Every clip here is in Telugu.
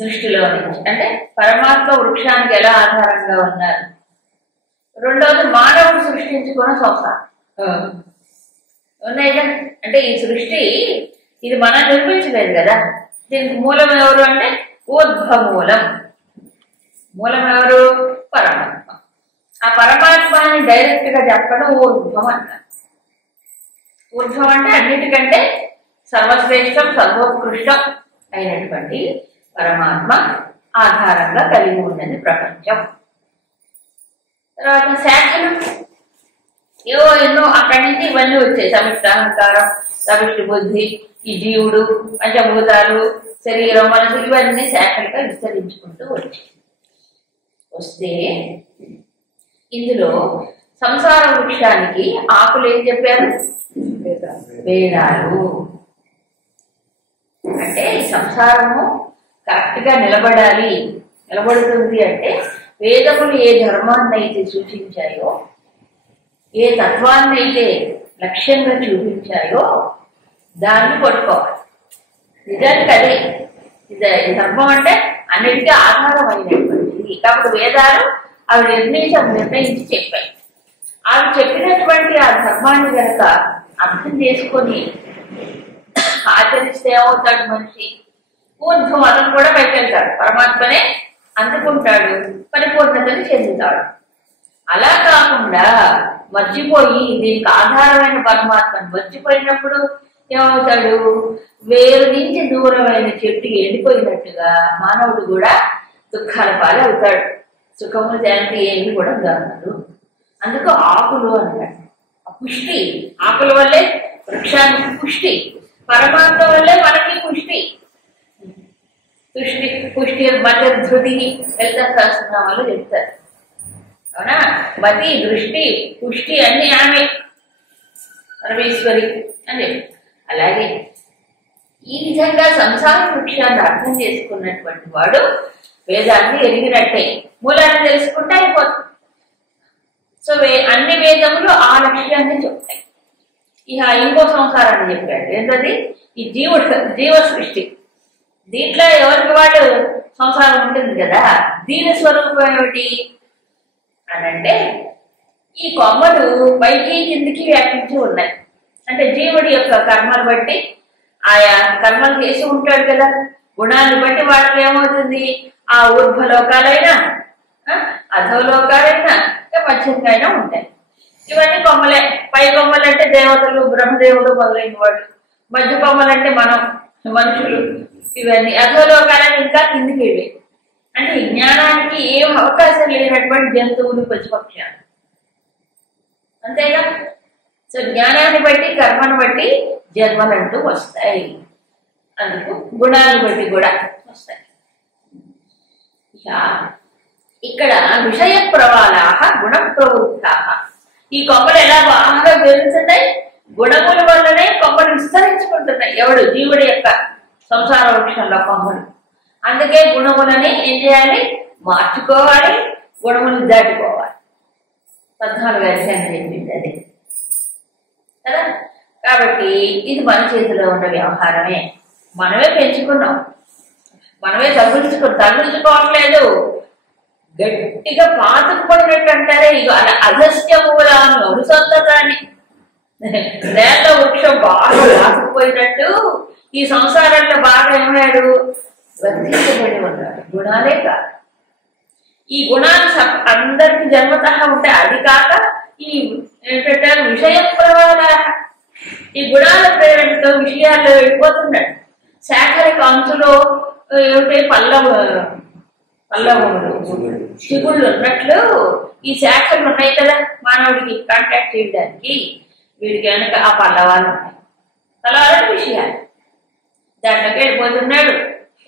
దృష్టిలో నుంచి. అంటే పరమాత్మ వృక్షానికి ఎలా ఆధారంగా ఉన్నారు. రెండవది మానవుడు సృష్టించుకున్న సంసారం ఉన్నాయి కదా. అంటే ఈ సృష్టి ఇది మనం నిర్మించలేదు కదా. దీనికి మూలం ఎవరు అంటే ఊర్ధ్వమూలం. మూలం ఎవరు? పరమాత్మ. ఆ పరమాత్మని డైరెక్ట్ గా చెప్పడం ఊర్ధ్వం అంటారు. ఊర్ధ్వం అంటే అన్నిటికంటే సర్వశ్రేష్టం సర్వోత్కృష్టం అయినటువంటి పరమాత్మ ఆధారంగా కలిగి ఉన్నది ప్రపంచం. తర్వాత శాఖలు ఏవో ఎన్నో అక్కడి నుంచి ఇవన్నీ వచ్చాయి. సమిష్టి అహంకారం, సమిష్టి బుద్ధి, ఈ జీవుడు, పంచభూతాలు, శరీరం, మనసు, ఇవన్నీ శాఖలుగా విస్తరించుకుంటూ వస్తే ఇందులో సంసార వృక్షానికి ఆకులు ఏం చెప్పారు? వేదాలు. అంటే ఈ సంసారము కరెక్ట్ గా నిలబడుతుంది అంటే వేదములు ఏ ధర్మాన్ని అయితే సూచించాయో, ఏ తత్వాన్ని అయితే లక్ష్యంగా చూపించాయో దాన్ని పట్టుకోవాలి. నిజానికి అదే ధర్మం అంటే అన్నిటికీ ఆధారమైనటువంటిది. కాబట్టి వేదాలు అవి నిర్ణయించి చెప్పాయి. అవి చెప్పినటువంటి ఆ ధర్మాన్ని కనుక అర్థం చేసుకొని ఆచరిస్తే ఏమవుతాడు మనిషి? ఊర్ధ్వం అతను కూడా పైకెళ్తాడు, పరమాత్మనే అందుకుంటాడు, పరిపూర్ణతని చెందుతాడు. అలా కాకుండా మర్చిపోయి దీనికి ఆధారమైన పరమాత్మను మర్చిపోయినప్పుడు ఏమవుతాడు? వేరు నుంచి దూరమైన చెట్టు ఎండిపోయినట్టుగా మానవుడు కూడా దుఃఖాల పాలు అవుతాడు. సుఖము శాంతి ఏమి కూడా కాదు. అందుకు ఆకులు అంటాడు. పుష్టి ఆకుల వల్లే వృక్షానికి పుష్టి, పరమాత్మ వల్లే మనకి పుష్టి. పుష్టి మత ధృతి లలిత సహస్రనామాలు చెప్తారు. అవునా? మతి, దృష్టి, పుష్టి అన్ని ఆమె పరమేశ్వరి అని. అలాగే ఈ విధంగా సంసార వృక్షాన్ని అర్థం చేసుకున్నటువంటి వాడు వేదాన్ని ఎరిగినట్టే. మూలాన్ని తెలుసుకుంటే అయిపోతుంది. సో అన్ని వేదములు ఆ లక్ష్యాన్ని చెప్తాయి. ఇక ఇంకో సంసారాన్ని చెప్పాడు. ఏంటది? ఈ జీవ సృష్టి. దీంట్లో ఎవరికి వాళ్ళు సంసారం ఉంటుంది కదా. దీని స్వరూపం ఏమిటి అని అంటే ఈ కొమ్మలు పైకి కిందికి వ్యాపించి ఉన్నాయి. అంటే జీవుడి యొక్క కర్మను బట్టి ఆయా కర్మలు చేసి ఉంటాడు కదా. గుణాన్ని బట్టి వాడికి ఏమవుతుంది? ఆ ఊర్ధ్వలోకాలైనా అధోలోకాలైనా మధ్యంగా అయినా ఉంటాయి. ఇవన్నీ కొమ్మలే. పై కొమ్మలు అంటే దేవతలు, బ్రహ్మదేవుడు మొదలైన వాళ్ళు. మధ్య కొమ్మలు అంటే మనం మనుషులు. ఇవన్నీ అధోలోకాలని ఇంకా కిందికి ఇవి. అంటే జ్ఞానానికి ఏం అవకాశం లేనటువంటి జంతువులు, పశుపక్షాలు. అంతేగా. సో జ్ఞానాన్ని బట్టి కర్మను బట్టి జన్మలంటూ వస్తాయి. అందుకు గుణాలను బట్టి కూడా వస్తాయి. ఇక్కడ విషయ ప్రవాళాహ గుణ ప్రవృత్తాహ. ఈ కొమ్మలు ఎలా బాగా పెరుగుతున్నాయి? గుణముల వల్లనే కొమ్మలు విస్తరించుకుంటున్నాయి. ఎవడు? జీవుడి యొక్క సంసార వృక్షంలో కొమ్మలు. అందుకే గుణములని ఏం చేయాలి? మార్చుకోవాలి, గుణములు దాటుకోవాలి. 14 అధ్యాయం చెప్పింది అది కదా. కాబట్టి ఇది మన చేతిలో ఉన్న వ్యవహారమే. మనమే పెంచుకున్నాం, మనమే తగులుచుకోవట్లేదు. గట్టిగా పాతుకుపోయినట్టు అంటారే. ఇక అలా అగస్త్య మూలాన్ని అడుసొత్తదాన్ని నేత వృక్షం బాగా పాతుకుపోయినట్టు ఈ సంసారంలో బాగా ఏమయ్యాడు? వర్తించబడి ఉన్నాడు. గుణాలే కాదు. ఈ గుణాలు అందరికి జన్మతః ఉంటాయి. అది కాక ఈ ఏంటంటే విషయ ప్రవాళ, ఈ గుణాల ప్రేరణతో విషయాల్లో వెళ్ళిపోతున్నాడు. శాఖలకు అంచులో ఏమిటి? పల్లవులు చిగుళ్ళు ఉన్నట్లు ఈ శాఖలు ఉన్నాయి కదా మానవుడికి కాంటాక్ట్ చేయడానికి. వీడికి వెనక ఆ పల్లవాలు ఉన్నాయి. పల్లవాలని విషయాలు దాంట్లోకి వెళ్ళిపోతున్నాడు.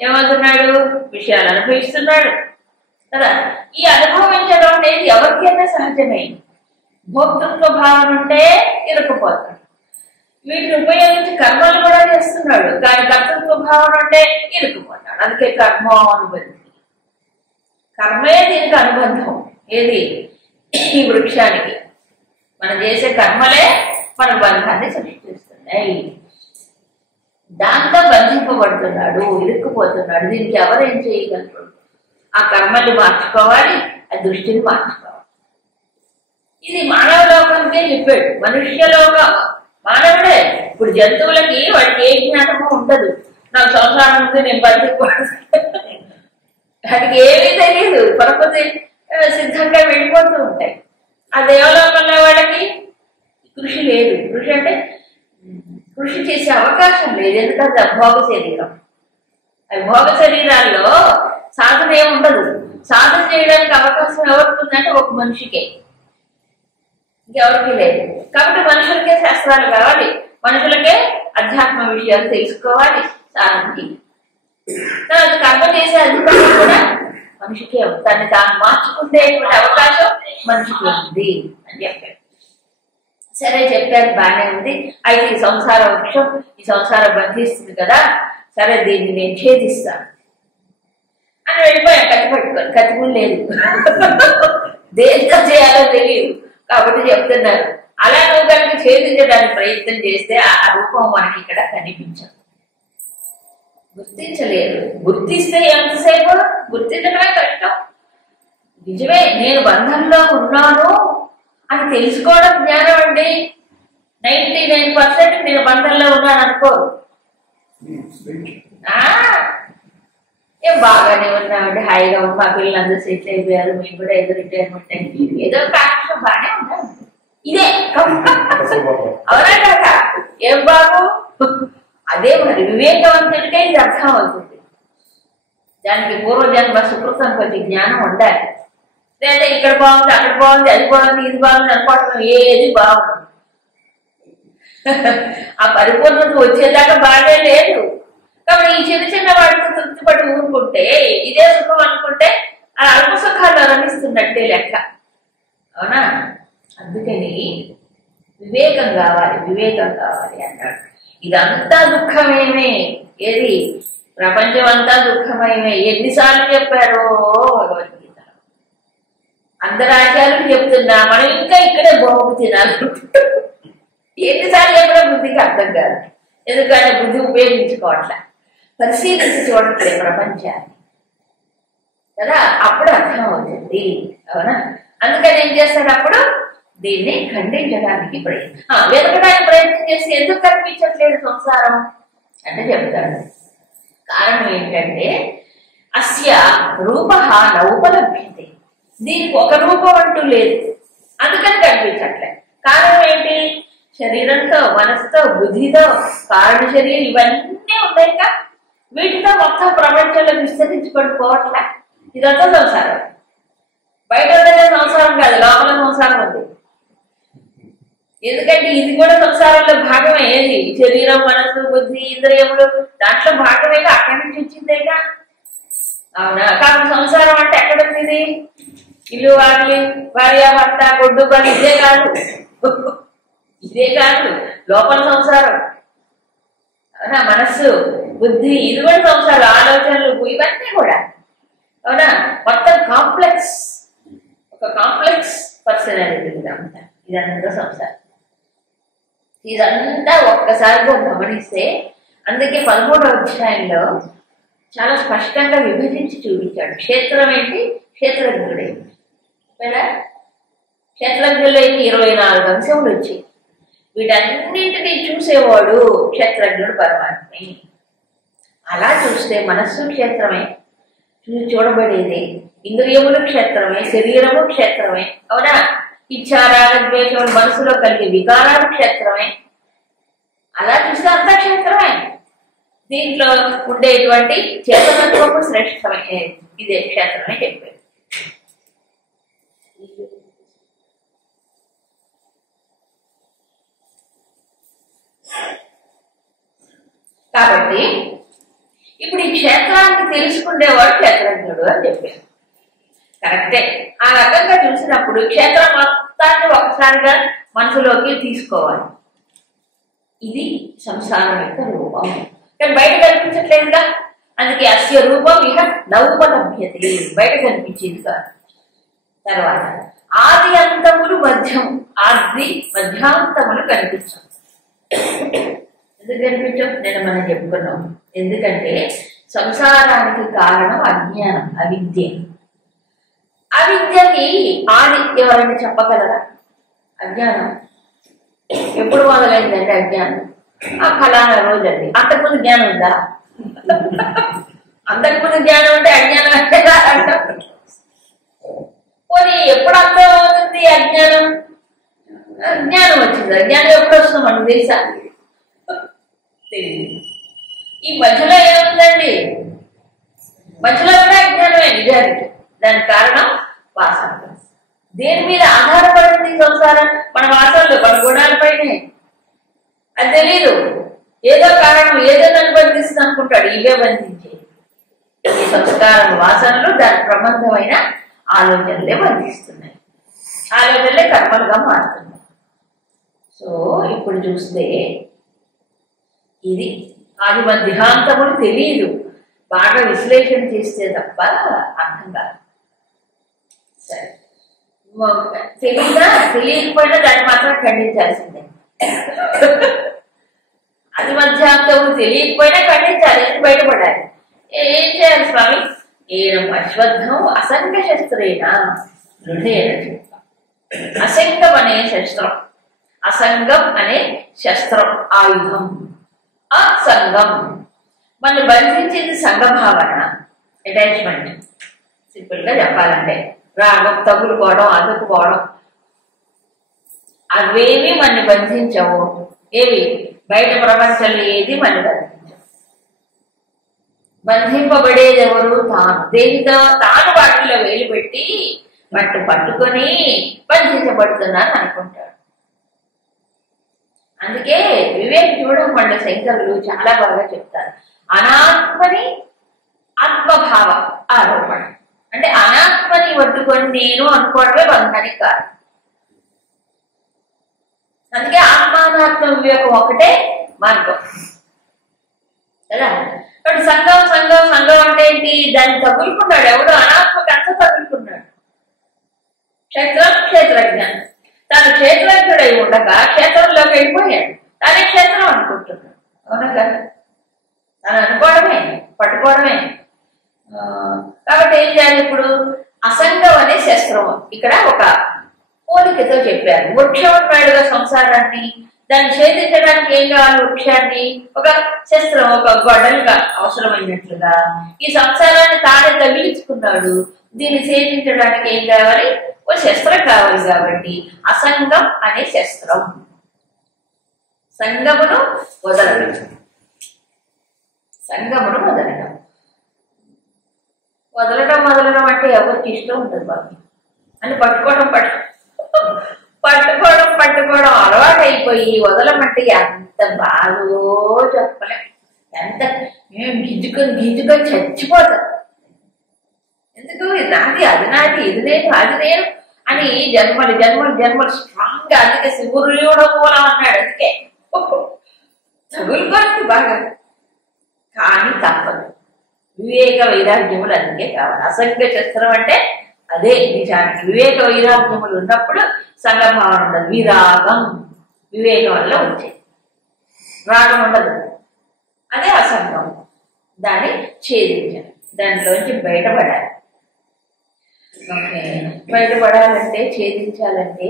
ఏమవుతున్నాడు? విషయాలు అనుభవిస్తున్నాడు కదా. ఈ అనుభవించడం అనేది ఎవరికైనా సహజమే. భోక్తృత్వ భావన ఉంటే ఇరుక్కుపోతాడు. వీటిని ఉపయోగించి కర్మలు కూడా చేస్తున్నాడు, కానీ కర్తృత్వ భావన అంటే ఇరుక్కుపోతాడు. అందుకే కర్మ అనుబంధం. కర్మే దీనికి అనుబంధం. ఏది? ఈ వృక్షానికి మనం చేసే కర్మలే మన బంధాన్ని సృష్టిస్తున్నాయి. దాంతో బంధింపబడుతున్నాడు, ఇరుక్కుపోతున్నాడు. దీనికి ఎవరేం చేయగలరు? ఆ కర్మల్ని మార్చుకోవాలి, ఆ దృష్టిని మార్చుకోవాలి. ఇది మానవ లోకంకే చెప్పాడు. మనుష్య లోకం మానవుడే. ఇప్పుడు జంతువులకి వాడికి ఏ జ్ఞానము ఉండదు. నాకు సంసారం ఉంది, నేను బతికిపోతాను, వాటికి ఏమీ తెలియదు. పరపతి సిద్ధంగా వెళ్ళిపోతూ ఉంటాయి. ఆ దేవలోకంలో వాళ్ళకి కృషి లేదు. కృషి అంటే కృషి చేసే అవకాశం లేదు. ఎందుకంటే భోగ శరీరం. అవి భోగ శరీరాల్లో సాధన ఏమి ఉండదు. సాధన చేయడానికి అవకాశం ఎవరికి ఉందంటే ఒక మనిషికే, ఇంకెవరికి లేదు. కాబట్టి మనుషులకే శాస్త్రాలు కావాలి, మనుషులకే అధ్యాత్మ విషయాలు తెలుసుకోవాలి. సాధనకి కర్మ చేసే అధికారం కూడా మనిషికే ఉంది. దాన్ని తాను మార్చుకునేటువంటి అవకాశం మనిషికి ఉంది అని చెప్పాడు. సరే చెప్పారు, బాగానే ఉంది. అయితే ఈ సంసార వృక్షం, ఈ సంసారం బంధిస్తుంది కదా, సరే దీన్ని నేను ఛేదిస్తాను అని వెళ్ళిపోయాను. కత్తి పట్టుకొని, కత్తి కూడా లేదు, దేంతో చేయాలో తెలియదు. కాబట్టి చెప్తున్నారు, అలా నువ్వు కనుక ఛేదించడానికి ప్రయత్నం చేస్తే ఆ రూపం మనకి ఇక్కడ కనిపించదు, గుర్తించలేదు. గుర్తిస్తే ఎంతసేపు గుర్తించడమే కష్టం. నిజమే, నేను బంధంలో ఉన్నాను అని తెలుసుకోవడం జ్ఞానం అండి. 99% నేను బంధంలో ఉన్నాను అనుకోరు. ఏం బాగానే ఉన్నామండి, హాయిగా ఉంది, మా పిల్లలందరూ సెటిల్ అయిపోయారు, మేము కూడా ఏదో రిటైర్మెంట్ అయింది, ఏదో కారణం బాగానే ఉన్నాను. ఇదే అవునా కదా? ఏం బాబు, అదే మరి వివేకవంతుడికే ఇది అర్థం అవుతుంది. దానికి పూర్వజన్మ సుకృతం కొద్ది జ్ఞానం ఉండాలి. లేదా ఇక్కడ బాగుంది, అక్కడ బాగుంది, అది బాగుంది, ఇది బాగుంది అనుకోవటం ఏది బాగుంది. ఆ పరిపూర్ణత వచ్చేదాకా బాగా లేదు. కాబట్టి ఈ చిన్న చిన్న వాటికి తృప్తిపడి ఊరుకుంటే, ఇదే సుఖం అనుకుంటే ఆ అల్ప సుఖాల్లో రమిస్తున్నట్టే లెక్క. అవునా? అందుకని వివేకం కావాలి, వివేకం కావాలి అన్నాడు. ఇదంతా దుఃఖమేమే. ఏది ప్రపంచం అంతా దుఃఖమయమే. ఎన్నిసార్లు చెప్పారో భగవద్గీత. అందరు ఆచార్యులు చెప్తున్నా, మనం ఇంకా ఇక్కడే బొమ్మకు తినాలి. ఎన్నిసార్లు చెప్పడం బుద్ధికి అర్థం కాదు. ఎందుకంటే బుద్ధి ఉపయోగించుకోవట్లే, పరిశీలించి చూడట్లే ప్రపంచాన్ని కదా, అప్పుడు అర్థం అవుతుంది. అవునా? అందుకని ఏం చేస్తాడు అప్పుడు? దీన్ని ఖండించడానికి వెతకడానికి ప్రయత్నం చేసి ఎందుకు కనిపించట్లేదు సంసారం అంటే చెప్తాడు. కారణం ఏంటంటే అస్య రూప నౌపలభ్యతే. దీనికి ఒక రూపం అంటూ లేదు, అందుకని కనిపించట్లే. కారణం ఏంటి? శరీరంతో, మనసుతో, బుద్ధితో, కారణ శరీరం ఇవన్నీ ఉన్నాయి. వీటితో మొత్తం ప్రపంచంలో విస్తరించుకొని ఇదంతా సంసారం. బయట సంసారం కాదు, లోపల సంసారం ఉంది. ఎందుకంటే ఇది కూడా సంసారంలో భాగమే. ఏది? శరీరం, మనసు, బుద్ధి, ఇంద్రియములు దాంట్లో భాగమే. అక్కడి నుంచి వచ్చిందేగా. అవునా? కాబట్టి సంసారం అంటే ఎక్కడుంది? ఇది ఇల్లు, వాకిలి, భార్య, భర్త, గొడ్డు, బలి, ఇదే కాదు, ఇదే కాదు లోపల సంసారం. అవునా? మనస్సు, బుద్ధి, ఇది కూడా సంసారం. ఆలోచనలు, ఇవన్నీ కూడా. అవునా? మొత్తం కాంప్లెక్స్, ఒక కాంప్లెక్స్ పర్సనాలిటీ ఇదంతా. ఇదంతా సంసారం. ఇదంతా ఒక్కసారిగా గమనిస్తే, అందుకే 13వ అధ్యాయంలో చాలా స్పష్టంగా విభజించి చూపించాడు. క్షేత్రం ఏంటి, క్షేత్రజ్ఞుడేంటి. క్షేత్రజ్ఞుల్లో 24 అంశములు వచ్చాయి. వీటన్నింటినీ చూసేవాడు క్షేత్రజ్ఞుడు పరమాత్మే. అలా చూస్తే మనస్సు క్షేత్రమే, చూడబడేది. ఇంద్రియములు క్షేత్రమే, శరీరము క్షేత్రమే. అవునా? ఇచ్చారాగద్వేషములు మనసులో కలిగే వికారాలు క్షేత్రమే. అలా చూస్తే అంతా క్షేత్రమే. దీంట్లో ఉండేటువంటి చేతనత్వము శ్రేష్టమే. ఇదే క్షేత్రమే చెప్పారు. కాబట్టి ఇప్పుడు ఈ క్షేత్రాన్ని తెలుసుకునేవాడు క్షేత్రజ్ఞుడు అని చెప్పారు. కరెక్టే. ఆ రకంగా చూసినప్పుడు క్షేత్రం మొత్తాన్ని ఒకసారిగా మనసులోకి తీసుకోవాలి. ఇది సంసారం యొక్క రూపం. కానీ బయట కనిపించట్లేదుగా. అందుకే అస్య రూపం ఇక నౌపలభ్యతే, బయట కనిపించేది కాదు. తర్వాత ఆది అంతములు మధ్యం, ఆది మధ్యాంతములు కనిపించవు. ఎందుకు కనిపించవు? నేను మనం చెప్పుకున్నాం. ఎందుకంటే సంసారానికి కారణం అజ్ఞానం, అవిద్య. అవిద్యకి ఆది ఎవరైనా చెప్పగలరా? అజ్ఞానం ఎప్పుడు మొదలైందంటే అజ్ఞానం ఆ ఫలానా రోజు అండి. అంతకుముందు జ్ఞానం ఉందా? అంతకుముందు జ్ఞానం ఉంటే అజ్ఞానం అంటే అంటాం. పోనీ ఎప్పుడు అర్థం అవుతుంది అజ్ఞానం? జ్ఞానం వచ్చింది. అజ్ఞానం ఎప్పుడు వస్తుంది మనకు తెలుసా? తెలియదు. ఈ మధ్యలో ఏముందండి? మధ్యలో కూడా అజ్ఞానమే నిజానికి. దానికి కారణం వాసన. దేని మీద ఆధారపడింది సంసారం? మన వాసనలు, మన గుణాలపైనే. అది తెలీదు. ఏదో కారణం, ఏదో నన్ను బంధిస్తుంది అనుకుంటాడు. ఇవే బంధించే ఈ సంస్కారం, వాసనలు దాని ప్రబంధమైన ఆలోచనలే బంధిస్తున్నాయి. ఆలోచనలే కర్మలుగా మారుతున్నాయి. సో ఇప్పుడు చూస్తే ఇది ఆది మధ్యాంతములు తెలియదు. బాగా విశ్లేషణ చేస్తే తప్ప అర్థం కాదు. సరే, తెలియకపోయినా దాన్ని మాత్రం ఖండించాల్సిందే. అది మధ్యాంతములు తెలియకపోయినా ఖండించాలి, బయటపడాలి. ఏం చేయాలి స్వామి? ఏనం అశ్వత్థం అసంగ శస్త్రేణ దృఢేన. అసంగం అనే శస్త్రం, అసంగం అనే శస్త్రం, ఆయుధం. అసంగం మన బంధించింది సంఘభావన, అటాచ్మెంట్. సింపుల్ గా చెప్పాలంటే రాగం, తగులుకోవడం, అదుపుకోవడం, అవేమి మన బంధించవు. ఏవి బయట ప్రపంచంలో ఏది మన బంధించవు. బంధింపబడేది ఎవరు? తాను. దేనితో? తాను వాటిలో వేలు పెట్టి పట్టుకొని బంధించబడుతున్నాను అనుకుంటాడు. అందుకే వివేక్ చూడడం వల్ల శంకరులు చాలా బాగా చెప్తారు. అనాత్మని ఆత్మభావ ఆరోపణ. అంటే అనాత్మని పట్టుకొని నేను అనుకోవడమే బంధానికి కాదు. అందుకే ఆత్మానాత్మ వివేకం ఒకటే మార్గం కదా. ఇప్పుడు సంఘం సంఘం సంఘం అంటే ఏంటి? దాన్ని తగులుకున్నాడు ఎవడు? అనాత్మకి అంత తగులుకున్నాడు. క్షేత్రం క్షేత్రజ్ఞానం. తాను క్షేత్రజ్ఞుడై ఉండగా క్షేత్రంలోకి వెళ్ళిపోయాడు. తానే క్షేత్రం అనుకుంటున్నాడు. అవునా కదా? తను అనుకోవడమే, పట్టుకోవడమే. కాబట్టి ఏం చేయాలి ఇప్పుడు? అసంగం అనే శస్త్రం ఇక్కడ ఒక పోలికతో చెప్పారు. వృక్షం ఉన్నాడుగా సంసారాన్ని, దాన్ని ఛేదించడానికి ఏం కావాలి? వృక్షాన్ని ఒక శస్త్రం, ఒక గొడవలుగా అవసరమైనట్లుగా ఈ సంసారాన్ని తానే తగిలించుకున్నాడు. దీన్ని ఛేదించడానికి ఏం కావాలి? ఓ శస్త్రం కావాలి. కాబట్టి అసంగం అనే శస్త్రం. సంగమును వదలడం, సంగమును వదలడం. వదలడం అంటే ఎవరికి ఇష్టం ఉంటుంది బాబు అని పట్టుకోవడం అలవాటు అయిపోయి వదలమంటే ఎంత బాగో చెప్పలే. ఎంత మేము గింజుకొని చచ్చిపోతాం. ఎందుకు? నాది, అది నాది, ఇది నేను, అది నేను అని జన్మలు స్ట్రాంగ్ గా. అందుకే సూర్యుడు మూలం అన్నాడు. అందుకే తగులుకోండి బాగా. కానీ తప్పదు. వివేక వైరాగ్యములు అందుకే కావాలి. అసంగ శస్త్రం అంటే అదే నిజానికి. వివేక వైరాగ్యములు ఉన్నప్పుడు సంఘభావన ఉండదు. విరాగం వివేకం వల్ల వచ్చేది, రాగం ఉండదు. అదే అసంగం. దాన్ని ఛేదించాలి, దాంట్లోంచి బయటపడాలి. ఓకే, బయటపడాలంటే, ఛేదించాలంటే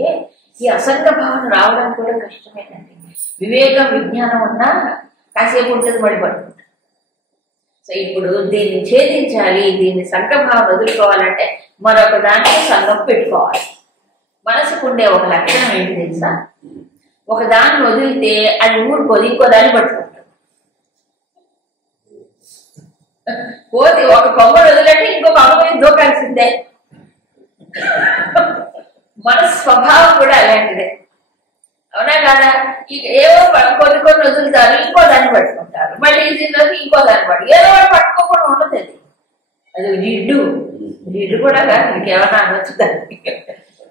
ఈ అసంగ భావన రావడం కూడా కష్టమేనండి. వివేకం విజ్ఞానం ఉన్నా కాసేపు ఉంటుంది, పడిపడుతుంది. సో ఇప్పుడు దీన్ని ఛేదించాలి, దీన్ని సంఘభావం వదులుకోవాలంటే మరొక దానికి సంఘం పెట్టుకోవాలి. మనసుకు ఉండే ఒక లక్షణం ఏంటి తెలుసా? ఒక దాన్ని వదిలితే అది ఊరుకోదు, ఇంకో దాన్ని పట్టుకుంటుంది. పోతే ఒక కొమ్మను వదిలంటే ఇంకో కొమ్మ మీద దూకాల్సిందే. మన స్వభావం కూడా అలాంటిదే. అవునా కదా? ఏవో కొన్ని వదులుతారు, ఇంకో దాన్ని పట్టుకుంటారు. మళ్ళీ దీనిలోకి ఇంకో దాన్ని పట్టు, ఏదో పట్టుకోకుండా ఉండదు. అది జిడ్డు కూడా కాదు, ఇంకేమన్నా అనొచ్చు దాన్ని.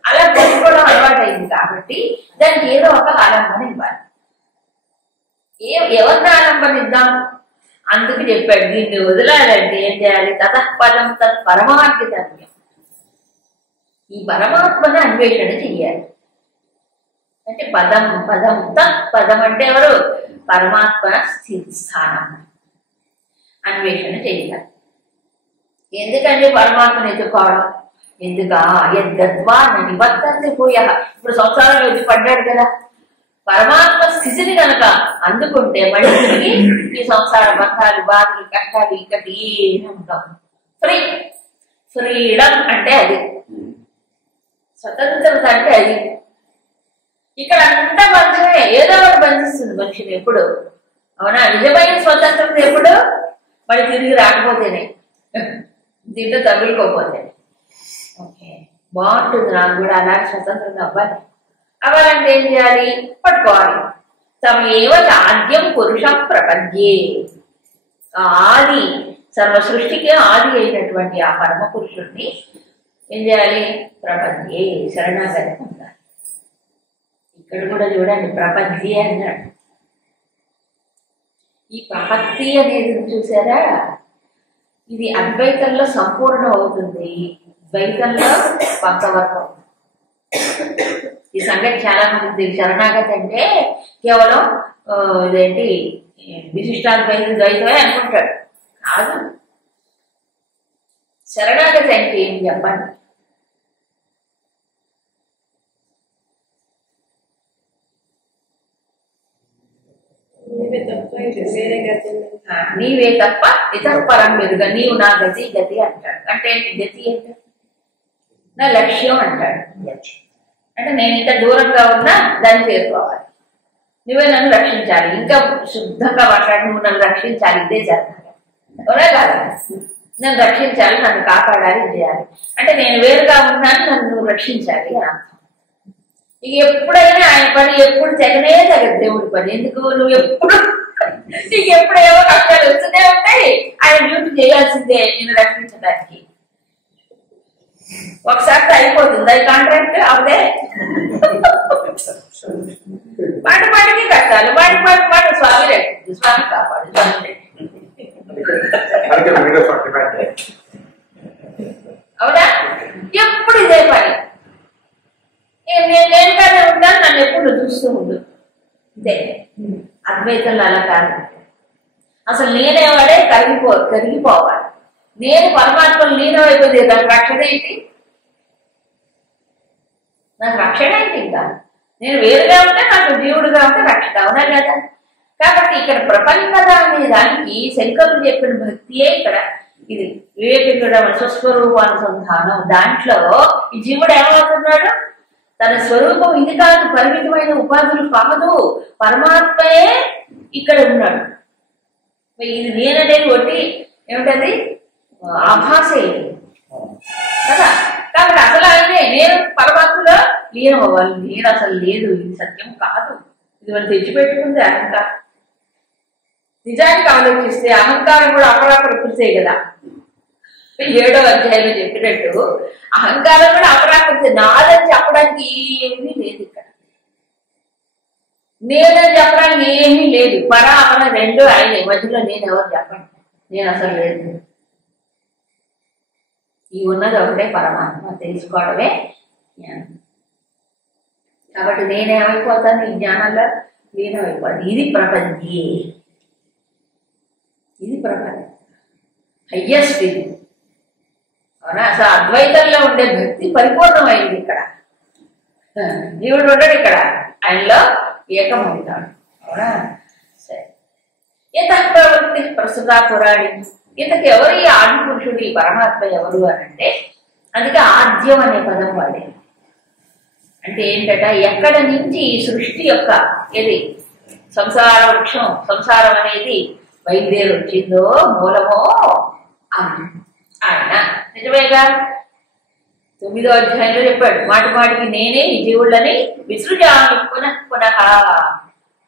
అలా పట్టుకోవడం అలవాటు అయింది కాబట్టి దానికి ఏదో ఒక ఆలంబన ఇవ్వాలి. ఎవరిని ఆలంబన ఇద్దాం? అందుకు చెప్పాడు, దీన్ని వదలాలంటే ఏం చేయాలి? తతఃపదం తత్ పరమార్థితవ్యం. ఈ పరమాత్మని అన్వేషణ చెయ్యాలి. అంటే పదం తత్ పదం అంటే ఎవరు? పరమాత్మ స్థితి స్థానం అన్వేషణ చేయాలి. ఎందుకంటే పరమాత్మను ఎత్తుకోవడం ఎందుకా యద్గద్వా నిబద్ధంతి పోయ. ఇప్పుడు సంసారంలో వచ్చి పడ్డాడు కదా, పరమాత్మ స్థితిని కనుక అందుకుంటే మళ్ళీ తిరిగి ఈ సంసార బంధాలు బాధలు కష్టాలు ఇక్కడి ఏమి ఉంటాం. ఫ్రీడమ్ అంటే అది, స్వతంత్రత అంటే అది. ఇక్కడ అంతా బంధమే, ఏదో ఒకటి బంధిస్తుంది మనిషిని ఎప్పుడు. అవునా? నిజమైన స్వతంత్రత ఎప్పుడు మళ్ళీ తిరిగి రాకపోతేనే, దీంట్లో తగులుకోపోతే. ఓకే, బాగుంటుంది, నాకు కూడా అలాంటి స్వతంత్రంగా అవ్వాలంటే ఏం చేయాలి? పట్టుకోవాలి. తమేవ ఆద్యం పురుషం ప్రపంచే. ఆది, సర్వ సృష్టికి ఆది అయినటువంటి ఆ పరమ పురుషుడిని ఏం చేయాలి? ప్రపంచే, శరణాగతి పొందాలి. ఇక్కడ కూడా చూడండి, ప్రపంచే అన్నాడు. ఈ ప్రపత్తి అనేది చూసారా, ఇది అద్వైతంలో సంపూర్ణం అవుతుంది, ద్వైతంలో కొంతవరకు. ఈ సంగతి చాలా మంది శరణాగతి అంటే కేవలం ఇదేంటి విశిష్టాద్వైతం ద్వైతమే అనుకుంటాడు. కాదు, శరణాగతి అంటే ఏం చెప్పండి? నీవే తప్ప ఇతర పరం మెరుగ, నీవు నా గతి గతి అంటాడు. అంటే గతి అంటే నా లక్ష్యం అంటాడు. అంటే నేను ఇంత దూరంగా ఉన్నా దాన్ని చేరుకోవాలి, నువ్వే నన్ను రక్షించాలి. ఇంకా శుద్ధంగా మాట్లాడి నువ్వు నన్ను రక్షించాలి, ఇదే జరగాలి. అవునా కాదా? నన్ను రక్షించాలి, నన్ను కాపాడాలి, చేయాలి. అంటే నేను వేరుగా ఉన్నాను, నన్ను నువ్వు రక్షించాలి అని అర్థం. ఇక ఎప్పుడైనా ఆయన పని ఎప్పుడు తెగనే తగదు దేవుడి పని. ఎందుకు? నువ్వు ఎప్పుడు నీకు ఎప్పుడేవో కష్టాలు వస్తూనే ఉంటాయి, ఆయన డ్యూటీ చేయాల్సిందే నిన్ను రక్షించడానికి. ఒకసారి అయిపోతుంది అది కాంట్రాక్ట్ అవుదే. మాటి మాటికి కట్టాలి, మాటి మాటి మాట స్వామి రక్షించు, స్వామి కాపాడు, స్వామి. అవునా? ఎప్పుడు ఇదే పని. నేను కానీ ఉంటాను, నన్ను ఎప్పుడు చూస్తూ ఉండు. ఇదే అద్వైతంలో అలా కాదు. అసలు నేనేవాడే కరిగిపోవాలి. నేను పరమాత్మను లీనమైపోయింది, నాకు రక్షణ ఏంటి? నాకు రక్షణ ఏంటి? ఇంకా నేను వేరుగా ఉంటే నాకు జీవుడుగా ఉంటే రక్షణ. అవునా కదా? కాబట్టి ఇక్కడ ప్రపంచద అనే దానికి శంకరులు చెప్పిన భక్తియే ఇక్కడ ఇది వివేకించడ స్వస్వరూపానుసంధానం. దాంట్లో ఈ జీవుడు ఏమవుతున్నాడు? తన స్వరూపం ఇది కాదు, పరిమితమైన ఉపాధులు కాదు, పరమాత్మయే ఇక్కడ ఉన్నాడు. ఇది నేననేది ఒకటి ఏమిటది? ఆభాసే కదా. కాబట్టి అసలు ఆయనే నేను పరమాత్మలో లీనం అవ్వాలి. నేను అసలు లేదు, ఇది సత్యం కాదు, ఇది మనం తెచ్చిపెట్టుకుంది అహంకారం. నిజానికి ఆలోచిస్తే అహంకారం కూడా అపరాకృతే కదా. 7వ అధ్యాయంలో చెప్పినట్టు అహంకారం కూడా అపరాకృతే. నాదని చెప్పడానికి ఏమీ లేదు ఇక్కడ, నేనని చెప్పడానికి ఏమీ లేదు. పరా అపర రెండు ఆయనే, మధ్యలో నేను ఎవరు చెప్పండి? నేను అసలు లేదు. ఈ ఉన్నది ఒకటే పరమాత్మ, తెలుసుకోవడమే జ్ఞానం. కాబట్టి నేనేమైపోతాను? ఈ జ్ఞానంలో లీనమైపోతాను. ఇది ప్రపంచే, ఇది ప్రపంచం హయ్యెస్ట్ ఇది. అవునా? అసలు అద్వైతంలో ఉండే భక్తి పరిపూర్ణమైంది. ఇక్కడ జీవుడు ఉండడు, ఇక్కడ ఆయనలో ఏకమవుతాడు. అవునా? సరే, ఇంత ప్రవృత్తి ప్రస్తుత పురాణి. ఇంతకు ఎవరు ఈ ఆది పురుషుడు, ఈ పరమాత్మ ఎవరు అని అంటే, అందుకే ఆద్యం అనే పదం వాడే. అంటే ఏంటట, ఎక్కడ నుంచి ఈ సృష్టి యొక్క ఏది సంసార వృక్షం, సంసారం అనేది బయలుదేరి వచ్చిందో మూలమో ఆయన. నిజమేగా? 9వ అధ్యాయంలో చెప్పాడు, మాటి మాటికి నేనే ఈ జీవుళ్ళని విసృజామి పునః పునః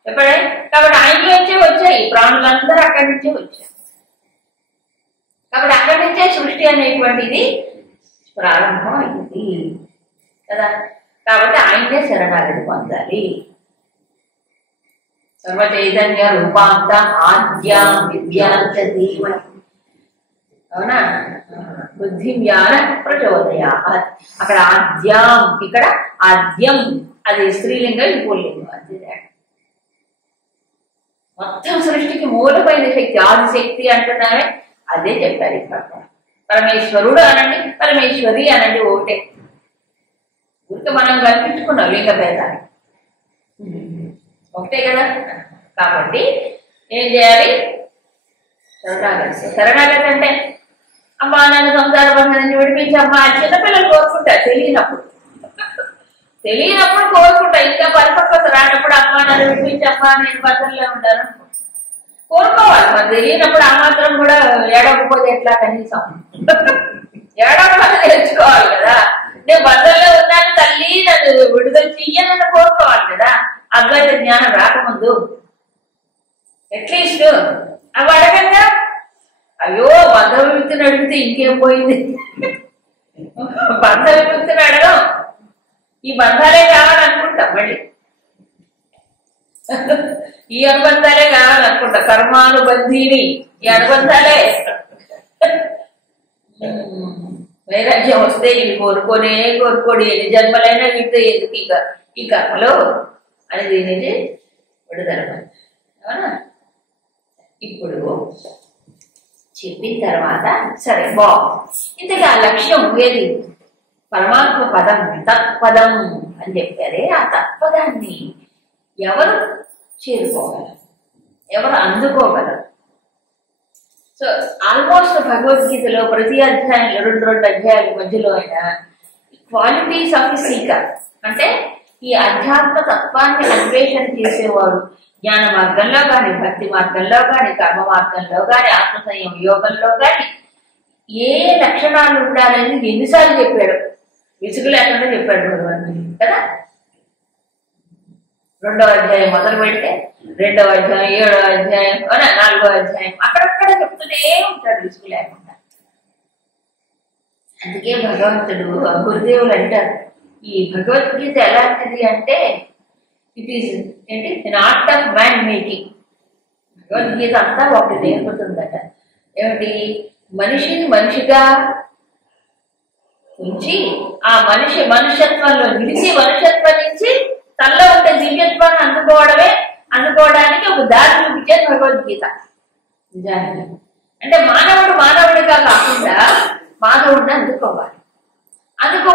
చెప్పాడే. కాబట్టి ఆయనలోంచే వచ్చాయి ప్రాణులందరూ, అక్కడి నుంచే వచ్చాయి. కాబట్టి అక్కడి నుంచే సృష్టి అనేటువంటిది ప్రారంభం అయింది కదా. కాబట్టి ఆయనే శరణాగతి పొందాలి. సర్వ చైతన్య రూపాంత ఆద్యాం విద్యాంత ధీమహి. అవునా? బుద్ధి జ్ఞాన ప్రచోదయ. అక్కడ ఆద్యాం, ఇక్కడ ఆద్యం, అది స్త్రీలింగం, ఇది పుల్లింగం. అది మొత్తం సృష్టికి మూలమైన శక్తి, ఆదిశక్తి అంటున్నామే, అదే చెప్పారు ఇక్కడ. పరమేశ్వరుడు అనండి, పరమేశ్వరి అనండి, ఒకటే. ఊరికి మనం కల్పించుకున్నాం లింగ భేదాన్ని, ఒకటే కదా. కాబట్టి ఏం చేయాలి? శరణాగతి. శరణాగతి అంటే అమ్మా నన్ను సంసార బంధాన్ని విడిపించమ్మా అని చిన్నపిల్లలు కోరుకుంటారు. తెలియనప్పుడు కోరుకుంటా. ఇంకా పరిపక్వత రానప్పుడు అమ్మా నన్ను విడిపించమ్మా నేను బంధంలో ఉంటాను కోరుకోవాలి. మరి తెలియనప్పుడు ఆ మాత్రం కూడా ఏడవకపోతే ఎట్లా? కనీసం ఏడవడం నేర్చుకోవాలి కదా. నేను బంధంలో ఉన్నాను తల్లి, నన్ను విడుదల చెయ్యనన్ను కోరుకోవాలి కదా. అద్వైత జ్ఞానం రాకముందు అట్లీస్ట్ అవి అడగంగా. అయ్యో బంధ విముక్తిని అడిగితే ఇంకేం పోయింది? బంధ విముక్తిని అడగం, ఈ బంధాలే కావాలనుకుంటాం. మళ్ళీ ఈ అనుబంధాలే కావాలనుకుంటా. కర్మానుబంధీని ఈ అనుబంధాలే. వైరాగ్యం వస్తే ఇవి కోరుకోడి ఎన్ని జన్మలైనా వీటితో ఎందుకు ఇక ఈ కర్మలో అని దీనిది విడుదల. అవునా? ఇప్పుడు చెప్పిన తర్వాత సరే బాగుంది. ఇంతకీ ఆ లక్ష్యం ఏది? పరమాత్మ పదం, తత్పదం అని చెప్పారే, ఆ తత్పదాన్ని ఎవరు చేరుకోగలరు, ఎవరు అందుకోగలరు? సో ఆల్మోస్ట్ భగవద్గీతలో ప్రతి అధ్యాయంలో రెండు అధ్యాయాల మధ్యలో అయినా క్వాలిటీస్ ఆఫ్ ది సీకర్ అంటే ఈ అధ్యాత్మ తత్వాన్ని అన్వేషణ చేసేవాడు జ్ఞాన మార్గంలో కానీ, భక్తి మార్గంలో కానీ, కర్మ మార్గంలో కానీ, ఆత్మసంయమ యోగంలో కానీ ఏ లక్షణాలు ఉండాలని ఎన్నిసార్లు చెప్పాడు, విసుగు లేకుండా చెప్పాడు భగవంతుడు కదా. 2వ అధ్యాయం మొదలు పెడితే 2వ అధ్యాయం, 7వ అధ్యాయం, 4వ అధ్యాయం అక్కడక్కడ చెప్తూనే ఉంటాడు విసుగు లేకుండా. అందుకే భగవంతుడు గురుదేవులు అంటారు, ఈ భగవద్గీత ఎలాంటిది అంటే ఇట్ ఈస్ ఏంటి, an art of man making. Bhagavad Gita అంతా ఒకటి నేర్పుతుందట. ఏమిటి? మనిషిని మనిషిగా ఉంచి ఆ మనుష్యత్వంలో నిలిచి, మనుష్యత్వం నుంచి తనలో ఉండే దివ్యత్వాన్ని అందుకోవడానికి ఒక దారి చూపించేది భగవద్గీత. నిజానికి అంటే మానవుడిగా కాకుండా మానవుడిని అందుకోవాలి.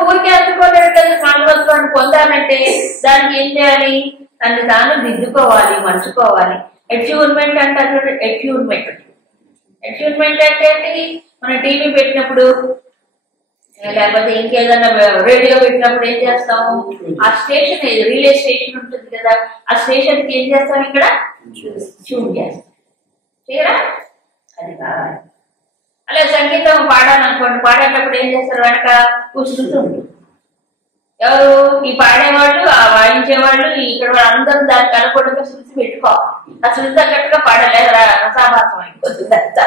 ఊరికే అందుకోలేదు కదా. మానవత్వాన్ని పొందాలంటే దానికి ఏం చేయాలి? దాన్ని తాను దిద్దుకోవాలి, మర్చుకోవాలి. అచీవ్మెంట్ అంటారు. అచీవ్మెంట్ అంటే ఏంటి? మనం టీవీ పెట్టినప్పుడు లేకపోతే ఇంకేదన్నా రేడియో పెట్టినప్పుడు ఏం చేస్తాము? ఆ స్టేషన్ రిలే స్టేషన్ ఉంటుంది కదా, ఆ స్టేషన్ కి ఏం చేస్తాం? ఇక్కడ ట్యూన్ చేస్తాం. చేయరా? అది కావాలి. అలా సంగీతం పాడాలనుకోండి, పాడేటప్పుడు ఏం చేస్తారు? వెనక కూర్చుంటుంది ఎవరు? ఈ పాడేవాళ్ళు, ఆ వాయించేవాళ్ళు, ఇక్కడ అందరూ దానికి అనుకోవడంగా శృతి పెట్టుకోవాలి. ఆ శృతి తగ్గట్టుగా పాడలే, రసాభాసం అయిపోతుంది. అంతా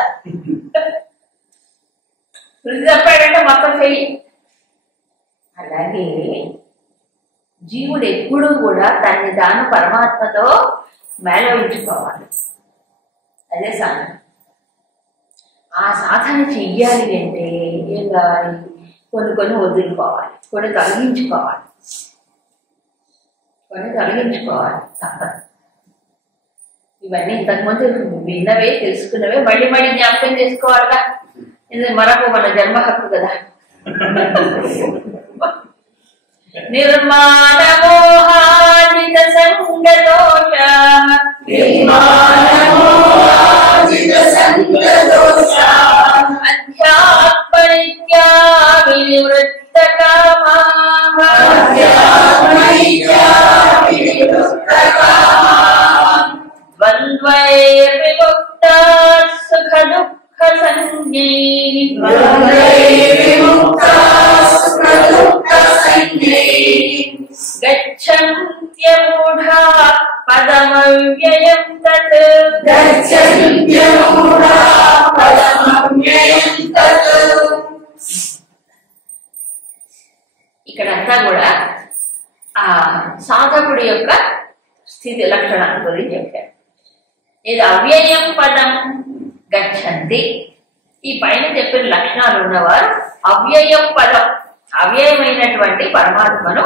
శృతి తప్పాడంటే మొత్తం చెయ్యి. అలాగే జీవుడు ఎప్పుడూ కూడా తన్ని తాను పరమాత్మతో మేళవించుకోవాలి. అదే సాధన. ఆ సాధన చెయ్యాలి అంటే ఏం కావాలి? కొన్ని వదులుకోవాలి, కొన్ని తొలగించుకోవాలి తప్పదు. ఇవన్నీ ఇంతకుముందు విన్నవే, తెలుసుకున్నవే మళ్ళీ జ్ఞాపకం చేసుకోవాలిగా. ఇది మరొక మన జన్మ హక్కు కదా. నిర్మాణమోహాజిత సంగదోష అధ్యాత్మనిత్యా వినివృత్త కామాః ద్వంద్వైర్విముక్తాః సుఖ దుఃఖ సంజ్ఞైః గచ్చన్త్యమూఢాః పదమవ్యయం తత్. ఇక్కడంతా కూడా ఆ సాధకుడి యొక్క స్థితి లక్షణాల గురించి చెప్పారు. ఇది అవ్యయం పదం గచ్చంతి. ఈ పైన చెప్పిన లక్షణాలు ఉన్నవారు అవ్యయం పదం, అవ్యయమైనటువంటి పరమాత్మను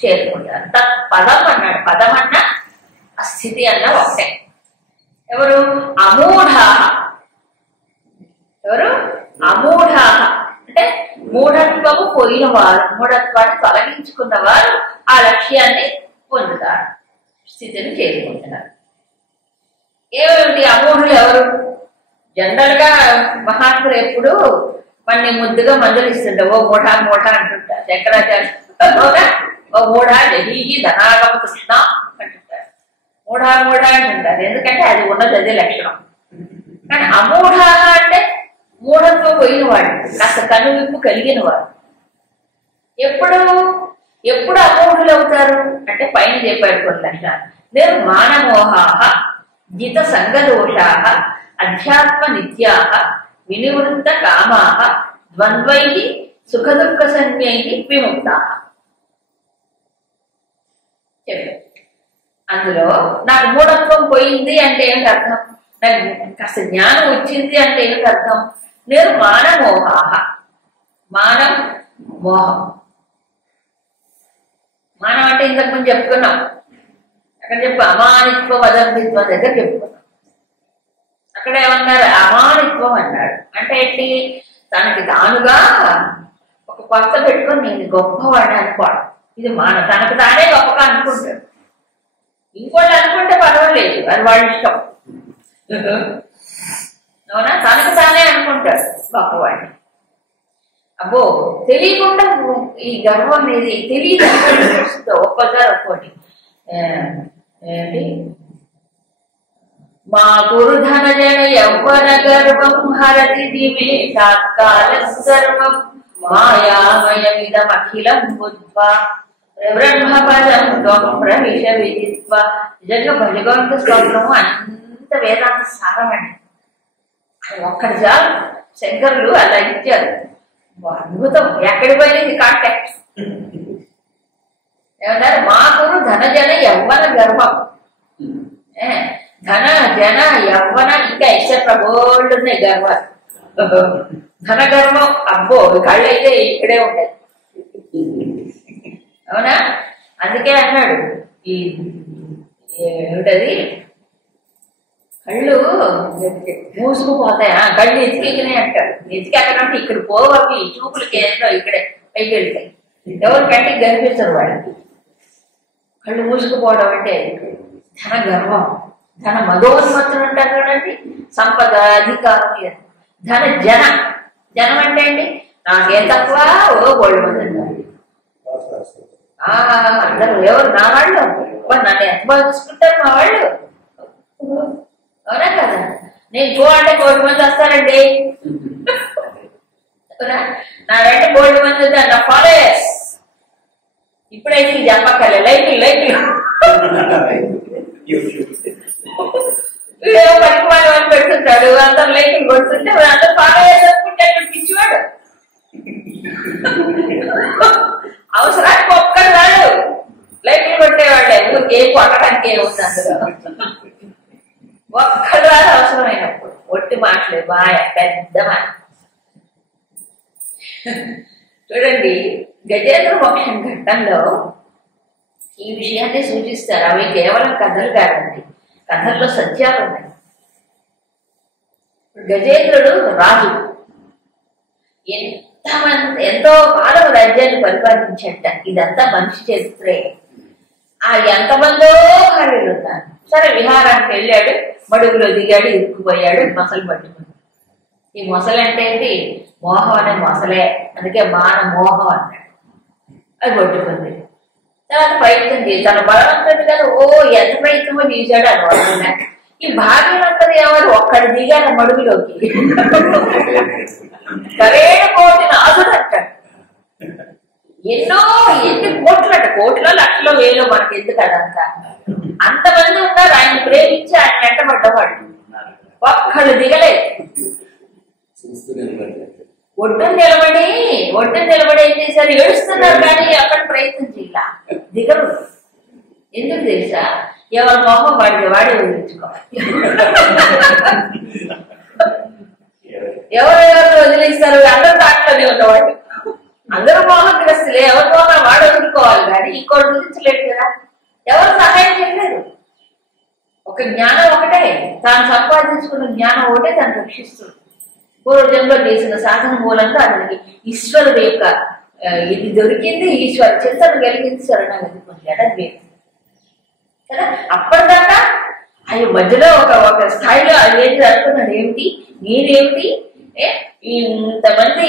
చేరుకుంటారు. తత్ పదం అన్నాడు. పదం అన్న ఆ స్థితి అన్న ఒకటే. ఎవరు? అమూఢా. ఎవరు? అమూఢా అంటే మూఢత్వము పోయినవారు, మూఢత్వాన్ని తొలగించుకున్నవారు ఆ లక్ష్యాన్ని పొందుతారు, స్థితిని చేరుకుంటున్నారు. ఏమిటి అమూఢులు ఎవరు? జనరల్ గా మహాత్ములు ఎప్పుడు మన ముద్దుగా మందలిస్తుంటారు, ఓ మూఢ మూఢ అంటుంటారు. శంకరాచార్య ఓ మూఢ జహీ ధనాగమ కృష్ణ అంటుంటారు, మూఢ మూఢ అంటుంటారు. ఎందుకంటే అది ఉన్నది అదే లక్షణం. కానీ అమూఢ అంటే మూఢత్వం పోయినవాడు, కాస్త కనువిప్పు కలిగిన వాడు. ఎప్పుడు ఎప్పుడు అమూఢులు అవుతారు అంటే పైన చెప్పాడు కొన్ని లక్షణాలు. నిర్మాణమోహాః జిత సంగదోషాః అధ్యాత్మ నిత్యాః వినివృత్త కామాః ద్వంద్వైః సుఖ దుఃఖ సంజ్ఞైః విముక్తాః. చెప్పారు. అందులో నాకు మూఢత్వం పోయింది అంటే ఏమిటి అర్థం? నాకు కాస్త జ్ఞానం వచ్చింది అంటే ఏమిటి అర్థం? నిర్మాణమోహాః. మానం మోహం. మానం అంటే ఇంతకు ముందు చెప్పుకున్నాం. అక్కడ చెప్పు అమానిత్వం అదంభిత్వం దగ్గర చెప్పుకున్నాం. అక్కడ ఏమన్నారు? అమానిత్వం అన్నాడు. అంటే ఏంటి? తనకి తానుగా ఒక కొత్త పెట్టుకొని నేను గొప్పవాడిని అనుకోవడం, ఇది మాన. తనకు తానే గొప్పగా అనుకుంటాడు. ఇంకోటి అనుకుంటే పర్వాలేదు, అది వాళ్ళ ఇష్టం. అవునా? తనకు తానే అనుకుంటాడు గొప్పవాడిని. అబ్బో తెలియకుండా ఈ గర్వం అనేది తెలియదు. ఒక్కసారి ఒక్కోటి ఏంటి? మా గురుధన జన యౌవన గర్వం హరతి దివే తాత్కాల సర్వం మాయామయమిదమఖిలం బుద్ధ్వా బ్రహ్మపదం త్వం ప్రవిశ విదిత్వా. నిజంగా భజగవంత స్తోత్రము అంత వేదాంత సారమండి. ఒక్కడి చాలు శంకరులు అలా ఇచ్చారు. అద్భుతం. ఎక్కడి పోయింది కాంటాక్ట్. ఏమన్నారు? మాకురు ధన జన యవ్వన గర్వం. ధన జన యవ్వన ఇంకా ఎక్సెట్రా బోల్డ్ ఉన్నాయి గర్వాలు. ధన గర్వం అబ్బో కళ్ళు అయితే ఇక్కడే ఉంటాయి. అవునా? అందుకే అన్నాడు ఈ ఏమిటది, కళ్ళు మూసుకుపోతాయి, కళ్ళు ఎతికెక్కినాయి అంటాడు. ఎతికెక్కడంటే ఇక్కడ పోవవి చూపులకి ఏంటో ఇక్కడే పైకి వెళ్తాయి. ఎవరి కంటికి కనిపిస్తారు వాళ్ళకి. కళ్ళు మూసుకుపోవడం అంటే ధన గర్వం, ధన మదోన్మత్తులు అంటారు చూడండి. సంపద, అధికారం. ధన జన, జనం అంటే అండి నాకేం తక్కువ, ఓ గోల్డ్ మంది అంటారు. అందరూ ఎవరు? నా వాళ్ళు. నన్ను ఎంత బాగా చూసుకుంటారు మా వాళ్ళు. అవునా కదా? నేను గో అంటే 1,000 మంది వస్తారండి. నా వెంట 1,000 మంది వస్తారు. నా ఫాలోయర్స్. ఇప్పుడైతే ఇది చెప్పక్కర్లే, లైట్లు లైట్లు వీడేమో పనికి అని పెడుతుంటాడు. అందరు లైట్లు కొడుతుంటే అందరు ఫాలోయర్స్ అనుకుంటాడు పిచ్చివాడు. అవసరానికి ఒక్కడు వాడు లైట్లు కొట్టేవాళ్ళే. ఏ కొట్టడానికి ఏముంది అందులో? ఒక్కడు వాడు అవసరమైనప్పుడు. ఒట్టి మాటలే, బాయ పెద్ద మాట. చూడండి, గజేంద్ర మోక్షం ఘట్టంలో ఈ విషయాన్ని సూచిస్తారు. అవి కేవలం కథలు కాదండి, కథల్లో సత్యాలు ఉన్నాయి. గజేంద్రుడు రాజు ఎంతో కాలం రాజ్యాన్ని పరిపాలించట. ఇదంతా మనిషి చరిత్రే. ఆ ఎంతమందో ఖాళీలు ఉన్నారు. సరే, విహారానికి వెళ్ళాడు, మడుగులో దిగాడు, ఇరుక్కుపోయాడు, మొసలు పట్టుకుంది. ఈ మొసలు అంటే ఏంటి? మోహం అనే మొసలే. అందుకే మాన మోహం అన్నాడు. అది పట్టుకుంది. తర్వాత ప్రయత్నం చేసి తన బలవంతుడు కదా, ఓ ఎంత ప్రయత్నమో చేశాడు అనమాట. ఈ భాగ్యవంతుడు ఎవరు? ఒక్కడు దిగాడు మడుగులోకి. సరైన కోటి నాదుడు అంటాడు. ఎన్ని కోట్లట, కోట్లో లక్షలో వేలో మనకి ఎందుకు అదంతా? అంతమంది ఉన్నారు ఆయన ప్రేమించి ఆయన వెంటబడ్డవాడు. ఒక్కడు దిగలేదు. ఒడ్డు నిలబడి ఏం చేశారు? ఏడుస్తున్నారు కానీ అక్కడ ప్రయత్నం చేయాల, దిగరు. ఎందుకు తెలుసా? ఎవరి మోహం వాడికి వాడి వదిలించుకోవాలి. ఎవరెవరు వదిలిస్తారు? అందరూ దాంట్లోనే ఉన్నవాడు. అందరూ మోహగ్రస్తులే. ఎవరి మోహం వాడు వదులుకోవాలి కానీ ఇంకోటి వదిలించలేదు కదా. ఎవరు సహాయం చేయలేదు. ఒక ఒక్క జ్ఞానం ఒకటే, తాను సంపాదించుకున్న జ్ఞానం ఒకటే తను రక్షిస్తుంది. పూర్వజన్మలో చేసిన సాధన మూలంగా అతనికి ఈశ్వరుడు యొక్క ఇది దొరికింది, ఈశ్వర చింతన కలిగింది, శరణాగతి పొందాడు. అది వేరు కదా. అప్పటిదాకా అయ్యో మధ్యలో ఒక స్థాయిలో అదేంటి అనుకున్నాడు, ఏమిటి నేనేమిటి, ఇంతమంది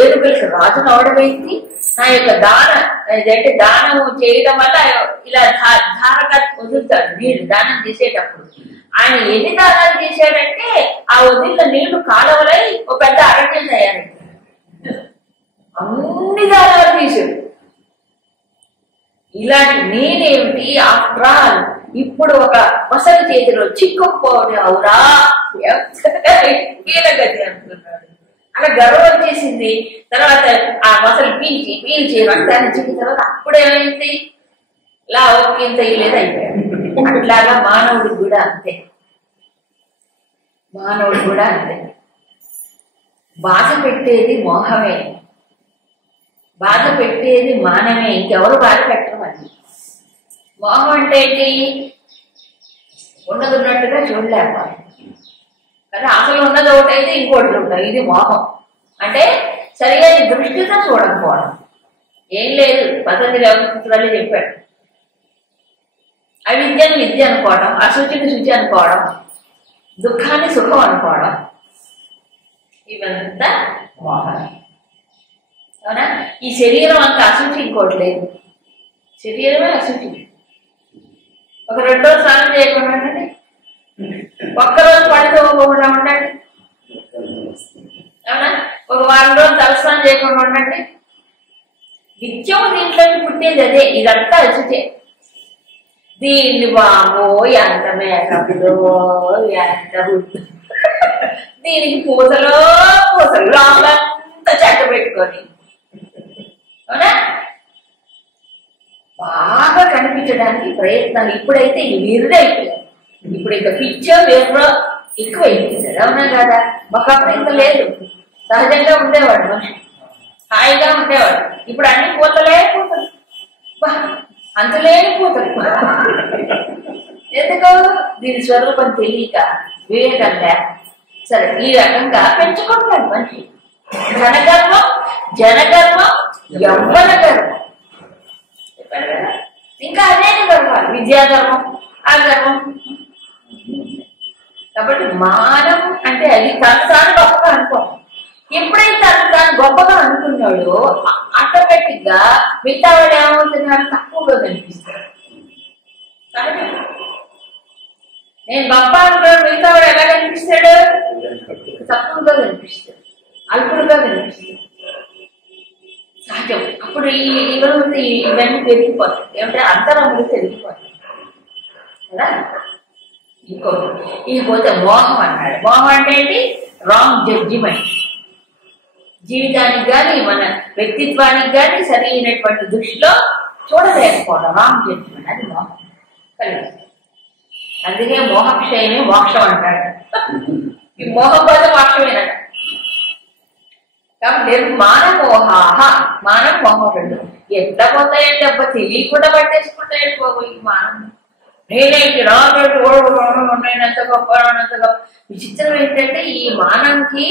ఏనుగులకి రాజును అవడమైంది, నా యొక్క అంటే దానం చేయడం వల్ల ఇలా ధారగా వదులుతాడు నీళ్లు దానం చేసేటప్పుడు. ఆయన ఎన్ని దానాలు చేశాడంటే ఆ వదిలిన నీళ్లు కాలవలై ఒక పెద్ద అరణ్యం తయారైంది. అన్ని దానాలు తీశాడు. ఇలాంటి నేనేమిటి ఆఫ్టర్ ఆల్ ఇప్పుడు ఒక మసలు చేతిలో చిక్కుపోవడం అవురా కీలగతి అనుకున్నాడు. అలా గర్వం వచ్చేసింది. తర్వాత ఆ మసలు పీల్చి రక్తాన్ని చిక్కిన తర్వాత అప్పుడేమైంది, ఇలా ఒక్కింత లేదా అయిపోయాడు. అట్లాగా మానవుడు కూడా అంతే. మానవుడు కూడా అంతే. బాధ పెట్టేది మోహమే, బాధ పెట్టేది మానమే, ఇంకెవరు బాధ పెట్టరు. అది మోహం అంటే ఏంటి, ఉన్నదిన్నట్టుగా చూడలేకపోవాలి కదా. అసలు ఉన్నది ఒకటైతే ఇంకోటి ఉంటాయి. ఇది మోహం అంటే సరిగా దృష్టితో చూడకపోవడం. ఏం లేదు, పద్ధతిలో సూత్రాలు చెప్పాడు. అవిద్యను విద్య అనుకోవడం, అశుచిని శుచి అనుకోవడం, దుఃఖాన్ని సుఖం అనుకోవడం, ఇవంతా మోహమే. అవునా? ఈ శరీరం అంత అశుచి ఇంకోటి లేదు. శరీరమే అశుచి. ఒక 2 రోజులు స్నానం చేయకుండా ఉండండి, ఒక్కరోజు పడుకోకుండా ఉండండి. అవునా? ఒక 1 వారం రోజులు తలస్నానం చేయకుండా ఉండండి. నిత్యం దీంట్లోకి పుట్టేది అదే. ఇదంతా అశుచే. దీన్ని బాబో ఎంత మేకప్లో ఎంత దీనికి పూసలు రాములంతా చెక్క పెట్టుకొని, అవునా, బాగా కనిపించడానికి ప్రయత్నాలు. ఇప్పుడైతే విరుడైపోయారు. ఇప్పుడు ఇంకా పిచ్చో వేరులో ఎక్కువ అయిపోయింది. అవునా కదా. ఒకప్పుడు ఇంత లేదు, సహజంగా ఉండేవాడు మనిషి, హాయిగా ఉండేవాడు. ఇప్పుడు అన్ని పూతలే పూతలు, అంతలేని పూతలు. ఎందుకు? దీని స్వరూపం తెలియక, వివేకం లేక. సరే, ఈ రకంగా పెంచుకుంటాడు మనిషి. ధనగర్వం, జనగర్వం, యవ్వన గర్వం, చెప్పాడు కదా. ఇంకా అనేక గర్వాలు, విద్యాగర్వం, ఆ గర్వం. కాబట్టి మానవం అంటే అది తను గొప్పగా అనుకోం. ఎప్పుడైతే తాను గొప్పగా అనుకున్నాడో ఆటోమేటిక్ గా మిగతా వాడు ఏమవుతున్నాడు, తక్కువగా కనిపిస్తాడు. కాబట్టి నేను గొప్ప అనుకున్నాడు, మిగతా వాడు ఎలా కనిపిస్తాడు, తక్కువగా కనిపిస్తాడు, అల్పుడుగా కనిపిస్తాడు. సహజం. అప్పుడు ఇవన్నీ పెరిగిపోతాయి. ఏమంటే అంతరములు పెరిగిపోతాయి కదా. ఇకపోతే మోహం అన్నాడు. మోహం అంటే ఏంటి? Wrong judgement. జీవితానికి కానీ మన వ్యక్తిత్వానికి కానీ సరైనటువంటి దృష్టిలో చూడలేకపోవడం, రాంగ్ జడ్జిమెంట్, అది మోహం కలిగి. అందుకే మోహక్షయమే మోక్షం అంటాడు. ఈ మోహం పోతే మోక్షమేనట. కాబట్టి మానమోహాహ, మానం మోహం రెండు ఎట్లా పోతాయంటే అబ్బా తెలియకుండా పట్టేసుకుంటాయండి బాబు ఈ మానం. నేనేంటి రాబోయే ఎంత గొప్ప అంత గొప్ప. విచిత్రం ఏంటంటే ఈ మానంకి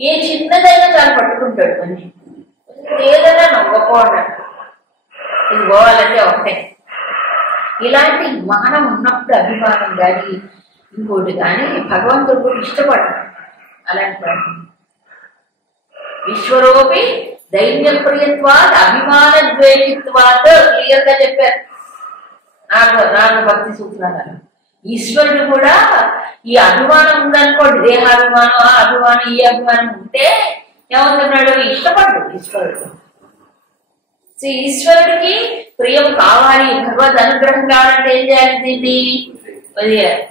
ఏ చిన్నదైనా చాలా పట్టుకుంటాడు మనిషి. ఏదైనా నువ్వు గొప్పవాడు, ఇది పోవాలంటే ఒకటే. ఇలాంటి మానం ఉన్నప్పుడు అభిమానం కానీ ఇంకోటి కానీ భగవంతుడు కూడా ఇష్టపడతాడు అలాంటి వాడు. ఈశ్వరోపి దైన్యప్రియత్వాత్ అభిమాన ద్వేషిత్వాత్ క్లియర్ గా చెప్పారు నాలుగు భక్తి సూత్రాలు. ఈశ్వరుడు కూడా ఈ అభిమానం ఉందనుకోండి, దేహాభిమానం, ఆ అభిమానం, ఈ అభిమానం ఉంటే ఏమవుతున్నాడు, ఇష్టపడ్డు ఈశ్వరుడు. ఈశ్వరుడికి ప్రియం కావాలి, భగవద్ అనుగ్రహం కావాలంటే ఏం చేయాలి, దీన్ని వదిలేయాలి.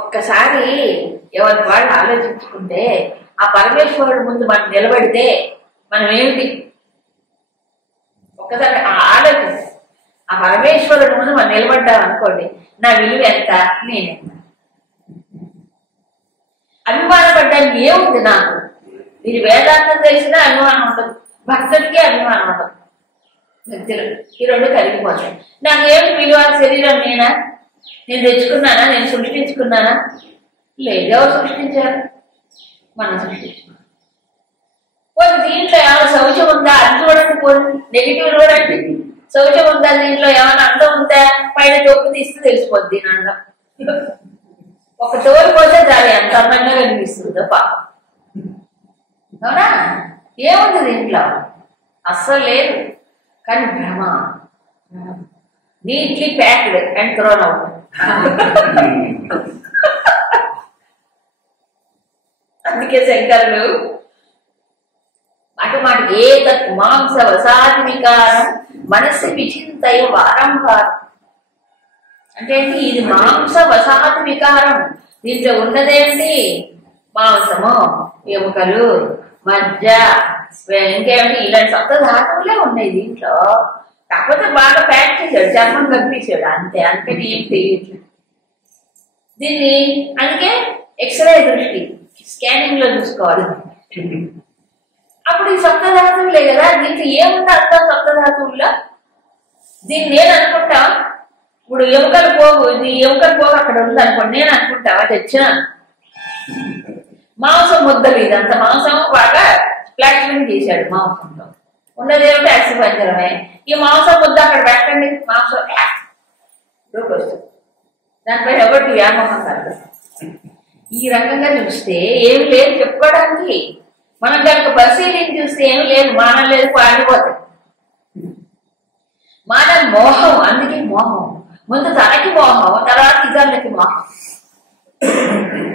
ఒక్కసారి ఎవరి వాళ్ళు ఆలోచించుకుంటే ఆ పరమేశ్వరుడు ముందు మనం నిలబడితే మనం ఏమిటి, ఒక్కసారి ఆలోచించి ఆ పరమేశ్వరుడు ముందు మనం నిలబడ్డాం అనుకోండి, నా విలువ ఎంత, నేనెంత. అభిమానపడ్డానికి ఏముంది నాకు, ఇది వేదాంతం తెలిసినా అభిమానం ఉండదు, భక్తుడికే అభిమానం ఉండదు. వ్యక్తులు ఈ రెండు కలిగిపోతాయి. నాకేమిటి విలువ? శరీరం నేనా? నేను తెచ్చుకున్నానా? నేను సృష్టించుకున్నానా? లేదు. ఎవరు సృష్టించారు? మనం సృష్టించుకున్నాం. పోనీ దీంట్లో ఏమైనా శౌచం ఉందా? అది చూడండి. పోనీ నెగిటివ్ చూడండి. శౌచం ఉందా దీంట్లో? ఏమైనా అందం ఉందా? పైన తొక్కు తీస్తే తెలిసిపోద్ది దీని అందం. ఒక తోలిపోతే దాని ఎంత అందంగా కనిపిస్తుందో పాపం. అవునా? ఏముంది దీంట్లో? అస్సలు లేదు. కానీ భ్రమ, neatly packed and throne out. అందుకే శంకరులు అటుమాటికి ఏతత్ మాంస వసాది వికారం మనస్సు విచింతయ వారంభారం. అంటే ఇది మాంస వసాది వికారం. దీంట్లో ఉన్నదేంటి? మాంసము, ఎముకలు, మజ్జ, ఇంకేమిటి ఇలాంటి సప్త ధాతువులే ఉన్నాయి దీంట్లో. కాకపోతే బాగా ప్యాక్ చేశాడు, చర్మం కనిపించాడు అంతే. అందుకని ఏం తెలియట్లేదు దీన్ని. అందుకే ఎక్స్రే దృష్టి, స్కానింగ్ లో చూసుకోవాలి. అప్పుడు ఈ సప్తధాతువులే కదా. దీంట్లో ఏముంది అర్థం సప్తధాతువుల్లో? దీన్ని నేను అనుకుంటా. ఇప్పుడు ఎముకలు పోగు, ఇది ఎముకలు పోగు అక్కడ ఉంది అనుకోండి. నేను అనుకుంటా తెచ్చినాను మాంసం ముద్దలు. ఇదంతా మాంసం బాగా ప్లాట్మెంట్ చేశాడు. మాంసంలో ఉన్నదేమిటి? అస్థిపంజరమే. ఈ మాంసం ముద్ద అక్కడ పెట్టండి, మాంసం వస్తుంది. దానిపై ఎవరికి వ్యామోహం కాదు. ఈ రకంగా చూస్తే ఏమి లేదు చెప్పుకోవడానికి. మనం కనుక పరిశీలించి చూస్తే ఏమి లేదు. మానం లేదు, పాడిపోతాయి. మానం మోహం. అందుకే మోహం. ముందు తనకి మోహం, తర్వాత ఇతరులకి మోహం.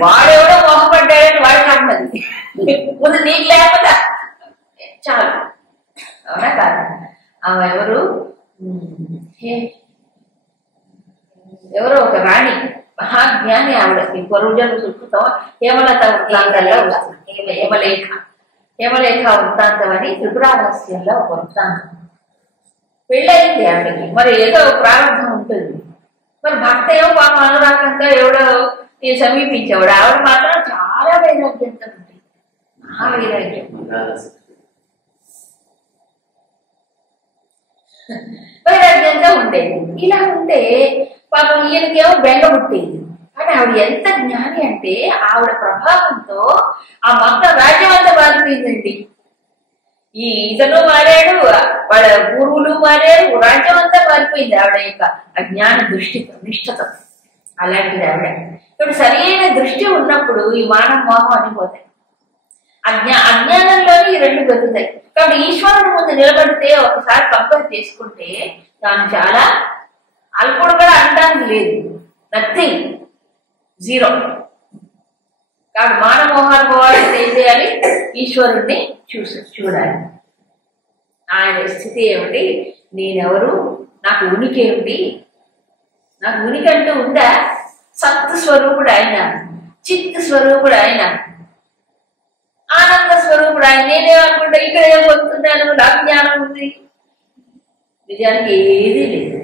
వాడెవడో మోహపడ్డాడని వాడి కర్మది. ముందు నీకు లేకపోతే చాలు. అవునా కాదు? ఆమె ఎవరో ఒక రాణి, మహాజ్ఞాని ఆవిడ. ఈ పూర్వజన్మ సుకృతం హేమలత వృత్తాంతంలో వస్తుంది. హేమలేఖ వృత్తాంతం అని త్రిపురారహస్యంలో ఒక వృత్తాంతం. పెళ్ళయింది ఆవిడకి. మరి ఏదో ప్రారంభం ఉంటుంది. మరి భర్త ఏమో పాపం అనురాగంగా ఎవడో సమీపించేవాడు. ఆవిడ మాత్రం చాలా వైరాగ్యంతో ఉంటుంది. మహావైరాగ్యం, వైరాగ్యంగా ఉండేది. ఇలా ఉంటే పాపం ఈయనకేమో బెంగ పుట్టేది. కానీ ఆవిడ ఎంత జ్ఞాని అంటే ఆవిడ ప్రభావంతో ఆ మొత్తం రాజ్యం అంతా మారిపోయిందండి. ఈ ఇతను మారాడు, వాళ్ళ గురువులు మారారు, రాజ్యం అంతా మారిపోయింది ఆవిడ యొక్క అజ్ఞాన దృష్టితో, నిష్ఠతో. అలాంటిది ఆవిడ. ఇప్పుడు సరైన దృష్టి ఉన్నప్పుడు ఈ మానవ మోహం అనిపోతాయి. అజ్ఞానంలోనే ఈ రెండు పెరుగుతాయి. కాబట్టి ఈశ్వరుడు ముందు నిలబడితే ఒకసారి కంపేర్ చేసుకుంటే తాను చాలా అల్పుడు కూడా అనడానికి లేదు. Nothing, zero. కాబట్టి మానవ మోహాలు పోవాలంటే ఏం చేయాలి? ఈశ్వరుణ్ణి చూడాలి. ఆయన స్థితి ఏమిటి? నేనెవరు? నాకు ఉనికి ఏమిటి? నాకు ఉనికి అంటూ ఉందా? సత్ స్వరూపుడు ఆయన, చిత్ స్వరూపుడు ఆయన, ఆనంద స్వరూపుడు ఆయన. నేనేమనుకుంటా ఇక్కడ ఏం పొందుతున్నాను, నాకు జ్ఞానం ఉంది. నిజానికి ఏదీ లేదు.